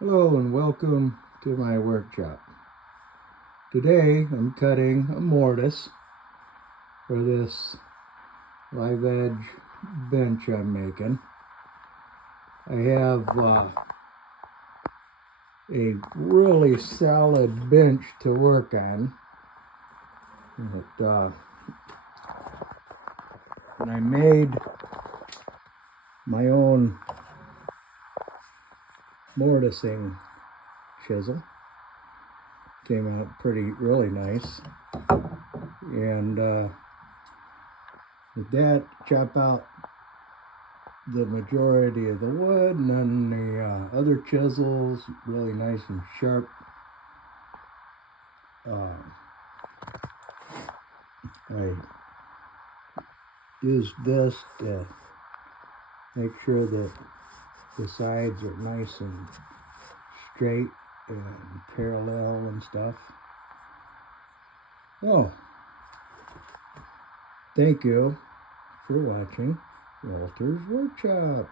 Hello and welcome to my workshop. Today I'm cutting a mortise for this live edge bench I'm making. I have a really solid bench to work on. And I made my own mortising chisel. Came out really nice. And with that, chop out the majority of the wood, and then the other chisels, really nice and sharp. I used this to make sure that the sides are nice and straight and parallel and stuff. Oh, thank you for watching Walter's Workshop.